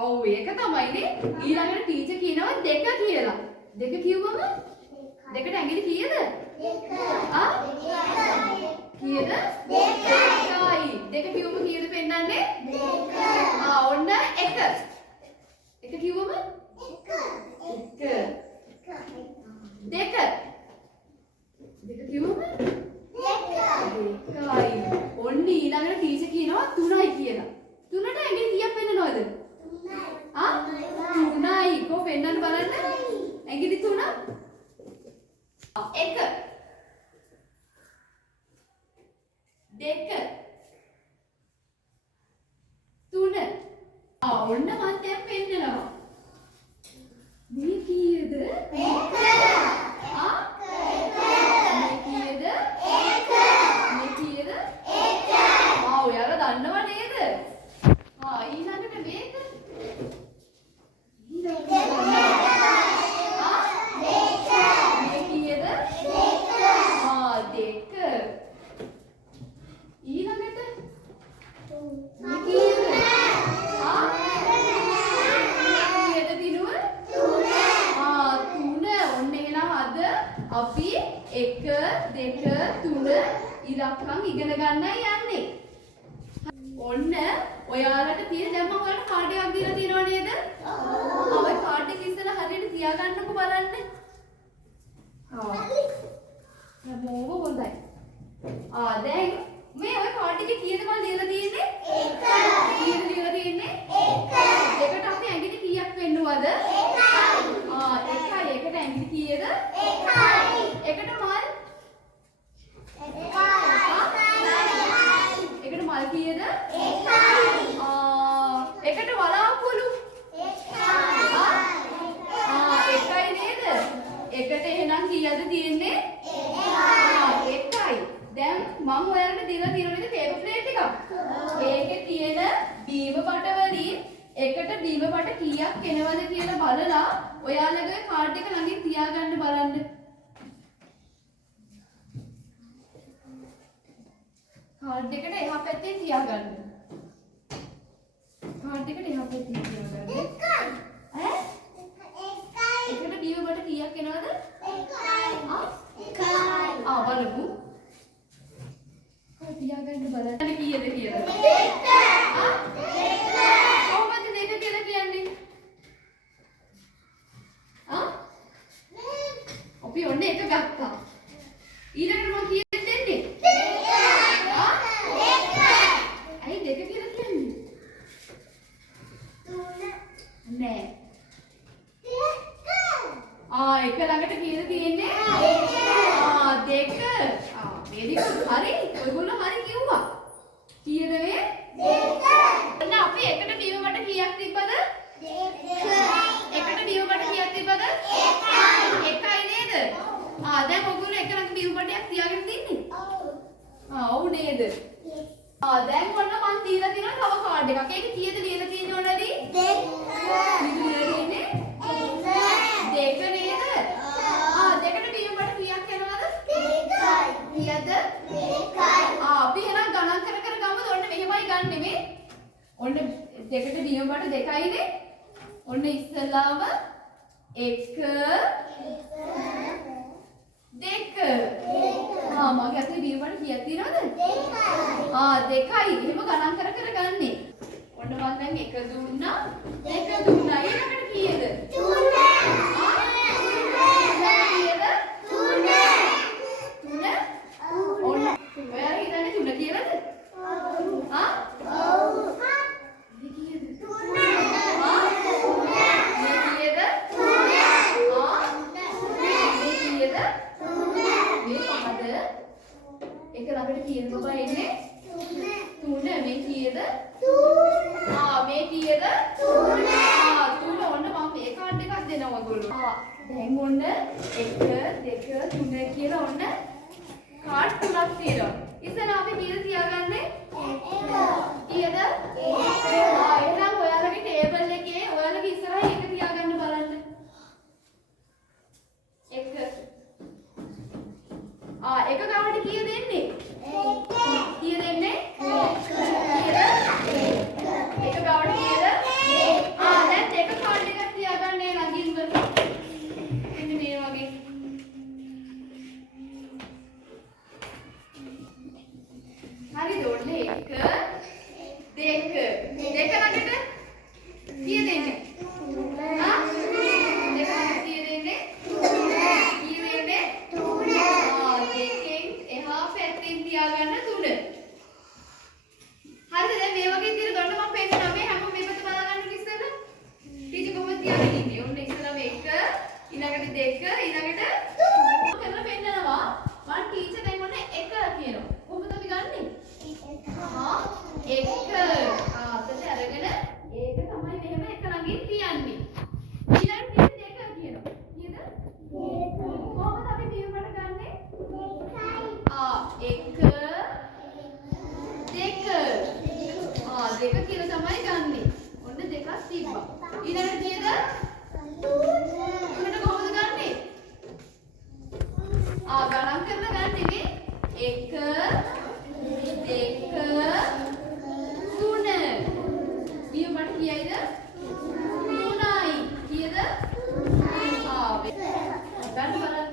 ඔව් ඒක තමයිනේ. ඊළඟට ටීචර් කියනවා දෙක කියලා. දෙක කිව්වම දෙකට ඇඟිලි කීයද? දෙක. ආ? කීයද? දෙකයි. දෙක කිව්වම කීයද පෙන්නන්නේ? දෙක. ඔන්න එක. එක කිව්වම? එක. දෙක. දෙක කිව්වම? දෙකයි. ඔන්න ඊළඟට ටීචර් කියනවා 3යි කියලා. 3ට ඇඟිලි කීයක් පෙන්නනවද? 3යි. කො පෙන්නන්න බලන්න. ඇඟිලි 3. 1 2 3. ඔන්න මම දැන් පෙන්නනවා. මේ කීයද? 1. මේ කීයද? 1. මේ කීයද? 1. ඔයාලා දන්නව නේද? ඊළඟට මේක. අපි 1 2 3 ඉලක්කම් ඉගෙන ගන්නයි යන්නේ. ඔන්න ඔයාලට තියෙන දැන් මම ඔයාලට කාඩ් එකක් දීලා තියෙනව නේද? ඔව්. ඔය කාඩ් එක ඉස්සෙල්ලා හරියට තියාගන්නකො බලන්න. හැමෝම හොඳයි. දැන් මේ ඔය කාඩ් එකේ කීයද මම ලියලා තියෙන්නේ? 1. කීයද ලියලා තියෙන්නේ? 1. දෙකට අපි ඇඟිලි කීයක් වෙන්නවද? 1යි. 1යි. එකට ඇඟිලි කීයද? 1යි. එකට මල්? 1යි. එකට මල් කීයද? 1යි. එකට වලාකුළු? 1යි. 1යි නේද? එකට එහෙනම් කීයද තියෙන්නේ? 1යි. දැන් මම ඔයාලට දීලා තියෙන නේද පේපර් ප්ලේට් එකක්? ඒකේ තියෙන බීම බට වලින් එකට බීම බට කීයක් එනවද කියලා බලලා ඔයාලගේ කාඩ් එක ළඟින් තියාගන්න බලන්න. කාඩ් එකට එහා පැත්තේ තියාගන්න. කාඩ් එකට එහා පැත්තේ තියාගන්න. 1යි. ඈ? 1යි. එකට බීම බට කීයක් එනවද? 1යි. 1යි. බලමු. තියාගන්න බලන්න. කීයද කියලා? 2. කොහොමද 2 කියලා කියන්නේ? අපි ඔන්න එක ගත්තා. ඊළඟට මම කීයද දෙන්නේ? 2. ඇයි 2 කියලා කියන්නේ? 3. නෑ. 2. එක ළඟට කීයද තියෙන්නේ? 2. 2. හරි. ඔයගොල්ලෝ හරි කිව්වා. කීයද මේ? 2. ඔන්න අපි එකට බීම බට කීයක් තිබ්බද? 2. එකට බීම බට කීයක් තිබ්බද? 1යි නේද? දැන් ඔයගොල්ලෝ එක ළඟ බීම බටයක් තියාගෙන තින්නේ? ඔව් නේද? දැන් ඔන්න මම දීලා තියෙනවා තව කාඩ් එකක්. ඒක කීයද ලියලා තියෙන්නේ ඔයාලදී? 2. ලියලා තියෙන්නේ? 2 නේද? දෙකට බීම බට කීයක් එනවද? 2යි. කීයද? 2යි. අපි එහෙනම් ගණන් කර කර ගමුද? ඔන්න මෙහෙමයි ගන්නෙ මේ. ඔන්න දෙකට බීම බට 2යිනේ. ඔන්න ඉස්සෙල්ලාම 1 2. මගේ අතේ බීම බට කීයක් තියෙනවද? 2යි. 2යි. එහෙම ගණන් කර කර ගන්නෙ. ඔන්න මම දැන් 1 දුන්නා 2 දුන්නා. ඊළඟට කීයද? 3. දැන් ඔන්න 1 2 3 කියලා ඔන්න කාඩ් 3ක් තියෙනවා. ඉතින් අපි කීයද තියාගන්නේ? 1. කීයද? 1. එහෙනම් ඔයාලගේ ටේබල් එකේ ඔයාලගේ ඉස්සරහින් 1 තියාගන්න බලන්න. 1. එක ගාවට කීයද එන්නේ? 1. කීයද එන්නේ? 1. කීයද? 1. එක ගාවට කීයද? 1. ඒ වගේ විදිහට ගන්න මම පෙන්නනවා මේ හැම මේ පැත්ත බලා ගන්න ඉස්සෙල්ලා. ටීචර් කොහොමද තියාගෙන ඉන්නේ? ඔන්න ඉස්සෙල්ලා මේ 1 ඊළඟට 2 ඊළඟට කරලා පෙන්නනවා. මම ටීචර් දැන් ඔන්න 1 කියනවා. කොහොමද අපි ගන්නෙ? 1 අතට අරගෙන ඒක තමයි මෙහෙම 1 ළඟින් තියන්නේ. ඊළඟට 2 කියනවා. නේද? කොහොමද අපි දීවකට ගන්නෙ? 1 2 2 කියලා තමයි ගන්නෙ. ඔන්න දෙකක් තිබ්බා. ඊළඟට කීයද? 3 කොහොමද ගන්නෙ? ගණන් කරලා ගන්නෙ නේ. 1 2 3. දීවකට කීයද? 3යි. කීයද? ගන්න බලන්න.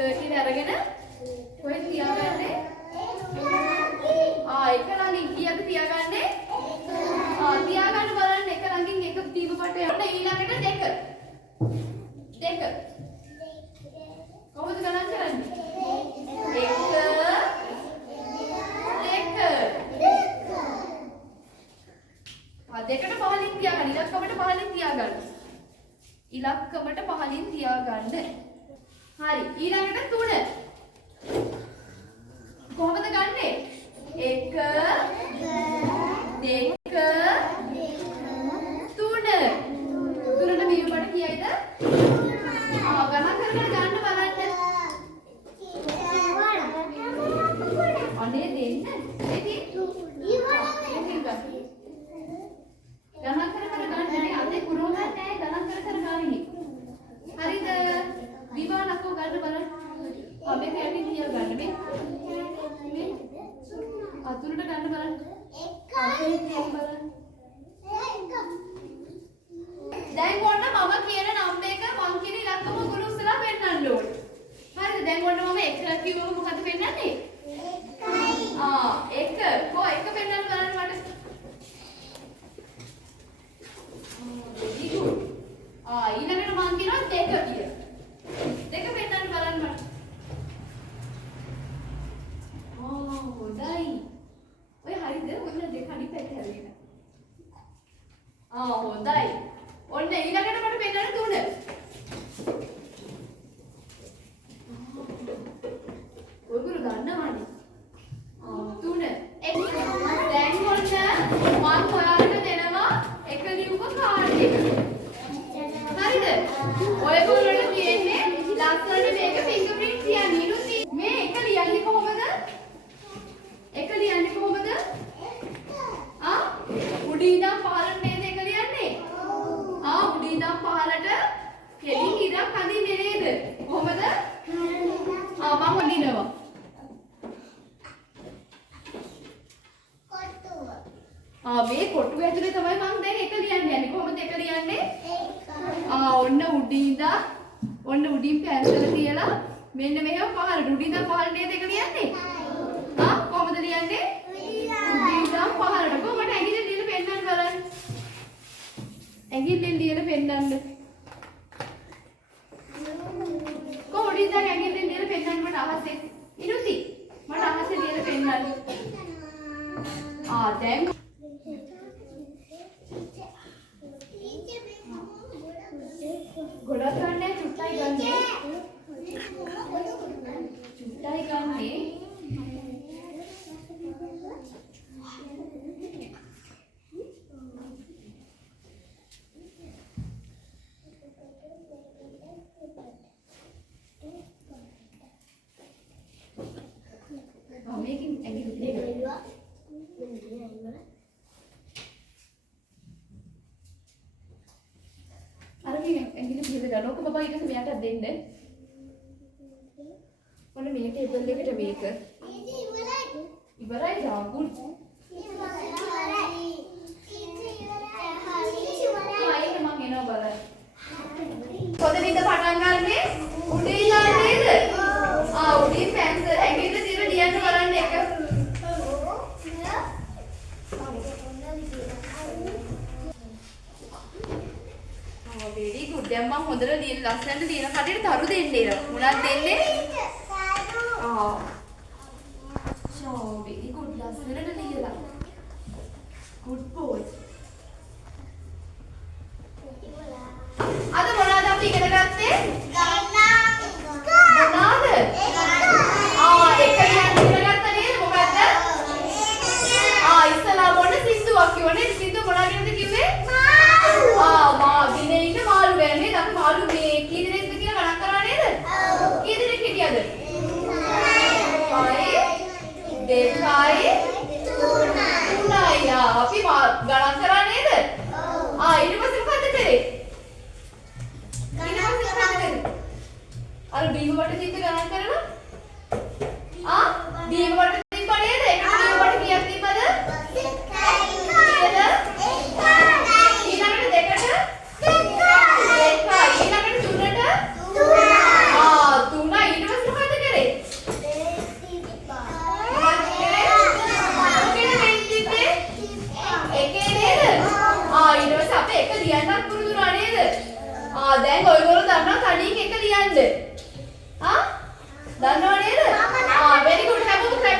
කියලා අරගෙන කොහෙද තියාගන්නේ? 1 ළඟින් කීයද තියාගන්නේ? තියාගන්න බලන්න 1 ළඟින් 1 දීප පටේ යන්න ඊළඟට 2. 2. කොහොමද ගණන් කරන්නේ? 1 2. දෙකට පහලින් තියාගන්න. ඉලක්කමට පහලින් තියාගන්න. ඉලක්කමට පහලින් තියාගන්න. හරි ඊළඟට 3 කොහොමද ගන්නෙ? 1 2 3 තුනට බීමකට කියයිද? ගණන් කරගෙන ගන්න බලන්න. අනේ දෙන්න. ඉතින් ගණන් කර ගන්න නේ අතේ පුරවන්න නැහැ ගණන් කර ගන්නේ. හරිද? විවානකෝ ගන්න බලන්න. මේක යටින් තියාගන්න මේ. අතුරට ගන්න බලන්න. අතේ තියන්න බලන්න. දැන් ඔන්න මම කියන නම් එක මං කියන ඉලක්කම ඔයගොල්ලෝ උස්සලා පෙන්නන්න ඕනේ. හරිද? දැන් ඔන්න මම 1 කිව්වම මොකද පෙන්නන්නේ? 1. කො 1 පෙන්නන්න බලන්න මට. very good. ඊළඟට මං කියනවා 2 කියලා. 2 පෙන්නන්න බලන්න මට. හොඳයි. ඔය හරිද? ඔන්න 2 අනිත් පැත්තට හැරෙන්න. හොඳයි. ඔන්න ඊළඟට මට පෙන්නන්න 3. ඔයගොල්ලෝ දන්නවනේ. 3. දැන් ඔන්න මම ඔයාලට දෙනවා 1 ලියුම කාඩ් එක. හරිද? ඔයගොල්ලන්ට තියෙන්නේ ලස්සනට මේක ෆින්ගර්ප්‍රින්ට් තියන්න. ඉනුති මේ 1 ලියන්නේ කොහොමද? 1 ලියන්නේ කොහොමද? උඩින් ඉඳන් පහළට නේද 1 ලියන්නේ? උඩින් ඉඳන් පහළට කෙලින් ඉරක් අඳින්නේ නේද? කොහොමද? මම අඳිනවා. මේ කොටුව ඇතුලේ තමයි මම දැන් 1 ලියන්න යන්නේ. කොහොමද 1 ලියන්නේ? ඔන්න උඩින් පැන්සල තියලා මෙන්න මෙහෙම පහළට උඩින් ඉඳන් පහළට නේද 1 ලියන්නේ? කොහොමද ලියන්නේ? උඩින් ඉඳන් පහළට. කොහොමද ඇඟිල්ලෙන් ලියලා පෙන්නන්න බලන්න. ඇඟිල්ලෙන් ලියලා පෙන්නන්න. කොහොමද ඉඳන් ඇඟිල්ලෙන් ලියලා පෙන්නන්න මට අහසේ. ඉනුති මට අහසේ ලියලා පෙන්නන්න. දැන් ගොඩක් ගන්න චුට්ටයි ගන්නේ. චුට්ටයි ගන්නේ. මේකෙන් ඇඟිලි දෙක. ඇඟිලි පිහද ගන්න. ඔක බබා ඊට මෙයාට දෙන්න. ඔන්න මේ ටේබල් එකට මේක. ඉවරයි දාගුල්. ඒක මම එනවා බලන්න. කොතනින්ද පටන් ගන්නෙ? උඩින් නේද? උඩින් පැන්සල් ඇඟිල්ල තියලා ලියන්න බලන්න එක. very good. දැන් මම හොඳට ලියලා තියෙන ලස්සනට තියෙන කඩේට තරු දෙන්නේ නේද? මොනවද දෙන්නේ? ආ. So very good. ලස්සනට ලියලා. Good boy. අද මොනවද අපි ඉගෙන ගත්තේ? මොනවද? එක ලියන්න ඉගෙන ගත්තා නේද? මොකද්ද? ඉස්සලා මොන සින්දුවක් කිව්වා නේද? සින්දුව මොනවා ගැනද කිව්වේ? ගෙනේ ඉන්න මාළු ගැන නේද? අපි මාළු මේ කී දෙනෙක්ද කියලා ගණන් කරා නේද? කී දෙනෙක් හිටියද? 3යි. අපි ගණන් කරා නේද? ඊට පස්සේ මොකද්ද කරේ? අර බීම වට තිබ්බ ගණන් කරලා බීම වට තිබ්බ නේද? එකට බීම වට කීයක් තිබ්බද? 1යි. ඊළඟට 2ට 2යි. ඊළඟට 3ට 3යි. ඊට පස්සේ මොකද කරේ? එකේ නේද? ඊට පස්සේ අපි එක ලියන්නත් පුරුදු වුණා නේද? දැන් ඔයගොල්ලෝ දන්නවා තනියෙන් එක ලියන්න. දන්නව නේද? very good. හැමෝම clap